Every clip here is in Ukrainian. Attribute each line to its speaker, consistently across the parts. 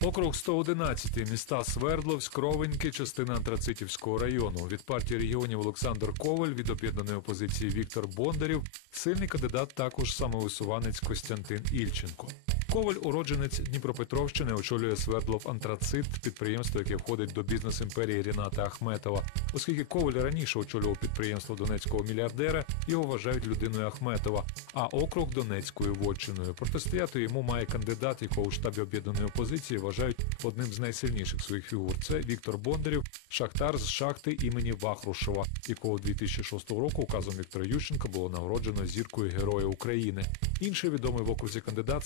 Speaker 1: Округ 111 міста Свердловськ, Кровеньки, частина Антрацитівського району. Від партії регіонів Олександр Коваль, від об'єднаної опозиції Віктор Бондарів, сильний кандидат також самовисуванець Костянтин Ільченко. Коваль, уродженець Дніпропетровщини, очолює Свердлов Антрацит, підприємство, яке входить до бізнес імперії Ріната Ахметова. Оскільки Коваль раніше очолював підприємство донецького мільярдера, його вважають людиною Ахметова, а округ Донецькою вотчиною. Протистояти йому має кандидат, якого у штабі об'єднаної опозиції вважають одним з найсильніших своїх фігур. Це Віктор Бондарів, шахтар з шахти імені Вахрушева, якого 2006 року указом Віктора Ющенка було нагороджено зіркою Героя України. Інший відомий в окрузі кандидат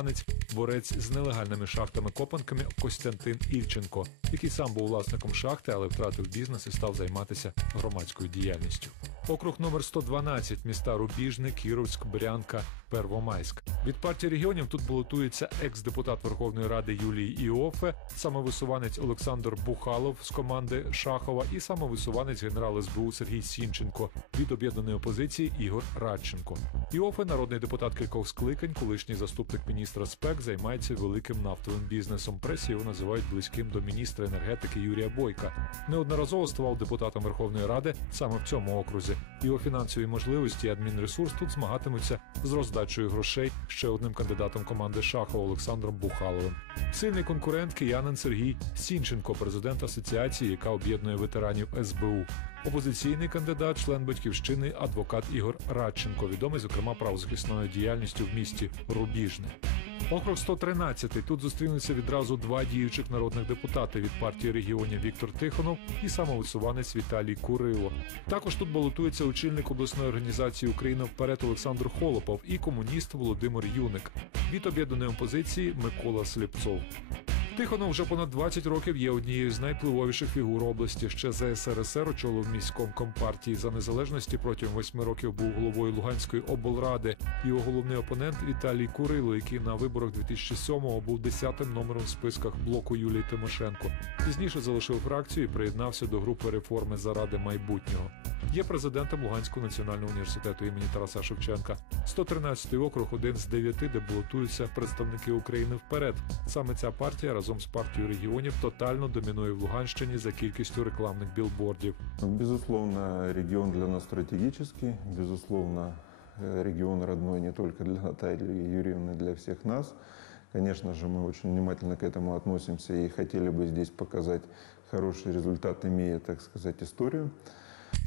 Speaker 1: самовисуванець, борець з нелегальними шахтами-копанками Костянтин Ільченко, який сам був власником шахти, але втратив бізнес і став займатися громадською діяльністю. Округ номер 112 міста Рубіжне, Кіровськ, Брянка, Первомайськ. Від партії регіонів тут балотується екс-депутат Верховної Ради Юлій Іофе, самовисуванець Олександр Бухалов з команди Шахова і самовисуванець генерал СБУ Сергій Сінченко від об'єднаної опозиції Ігор Радченко. Іофе, народний депутат кількох скликань, колишній заступник міністра СПЕК, займається великим нафтовим бізнесом. Пресі його називають близьким до міністра енергетики Юрія Бойка. Неодноразово ставав депутатом Верховної Ради саме в цьому окрузі. Його фінансові можливості і адмінресурс тут змагатимуться з роздачею грошей ще одним кандидатом команди Шахова Олександром Бухаловим. Сильний конкурент киянин Сергій Сінченко, президент асоціації, яка об'єднує ветеранів СБУ. Опозиційний кандидат, член батьківщини, адвокат Ігор Радченко, відомий зокрема правозахисною діяльністю в місті Рубіжне. Округ 113. Тут зустрінуться відразу два діючих народних депутати від партії регіонів Віктор Тихонов і самовисуванець Віталій Курило. Також тут балотується очільник обласної організації Україна вперед Олександр Холопов і комуніст Володимир Юник. Від об'єднаної опозиції Микола Сліпцов. Тихонов вже понад 20 років є однією з найвпливовіших фігур області. Ще за СРСР очолив міськом компартії за незалежності протягом восьми років був головою Луганської облради. Його головний опонент Віталій Курило, який на виборах 2007-го був десятим номером в списках блоку Юлії Тимошенко. Пізніше залишив фракцію і приєднався до групи реформи заради майбутнього. Є президентом Луганського національного університету імені Тараса Шевченка. 113-й округ один з дев'яти, де балотуються представники України вперед. Саме ця партія разом з партією регіонів тотально домінує в Луганщині за кількістю рекламних білбордів.
Speaker 2: Безусловно, регион для нас стратегический. Безусловно, э, регион родной не только для Натальи Юрьевны, для всех нас. Конечно же, мы очень внимательно к этому относимся и хотели бы здесь показать хороший результат, имея, так сказать, историю.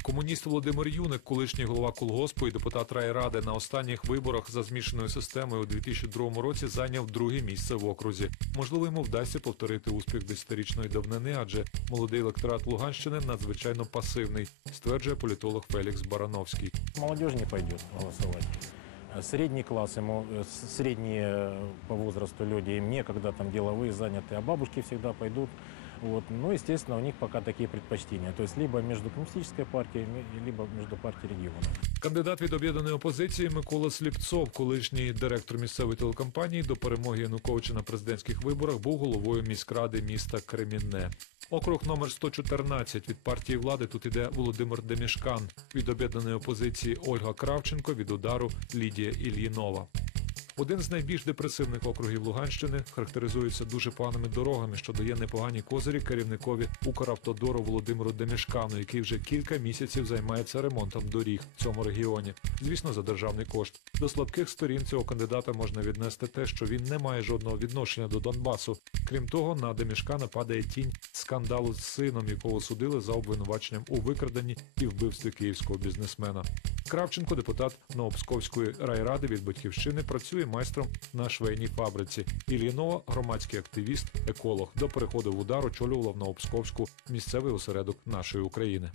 Speaker 1: Комуніст Володимир Юник, колишній голова колгоспу і депутат райради на останніх виборах за змішаною системою у 2002 році зайняв друге місце в окрузі. Можливо, йому вдасться повторити успіх десятирічної давнини, адже молодий електорат Луганщини надзвичайно пасивний, стверджує політолог Фелікс Барановський.
Speaker 3: Молодежь не пойдет голосовать. Э, Средний класс, ему э, с- средние э, по возрасту люди, им некогда там деловые заняты, а бабушки всегда пойдут. Вот. Ну, естественно, у них пока такие предпочтения. То есть либо между коммунистической партией, либо между партией регионов.
Speaker 1: Кандидат від об'єднаної опозиції Микола Сліпцов, колишній директор місцевої телекомпанії до перемоги Януковича на президентських виборах, був головою міськради міста Кремінне. Округ номер 114 від партії влади тут іде Володимир Демішкан, від об'єднаної опозиції Ольга Кравченко, від удару Лідія Ільїнова. Один з найбільш депресивних округів Луганщини характеризується дуже поганими дорогами, що дає непогані козирі керівникові Укравтодору Володимиру Демішкану, який вже кілька місяців займається ремонтом доріг в цьому регіоні. Звісно, за державний кошт. До слабких сторін цього кандидата можна віднести те, що він не має жодного відношення до Донбасу. Крім того, на Демішкана падає тінь скандалу з сином, якого судили за обвинуваченням у викраденні і вбивстві київського бізнесмена. Кравченко, депутат Новопсковської райради від батьківщини, працює майстром на швейній фабриці. Ільїнова, громадський активіст, еколог. До переходу в удар очолювала в Новопсковську місцевий осередок нашої України.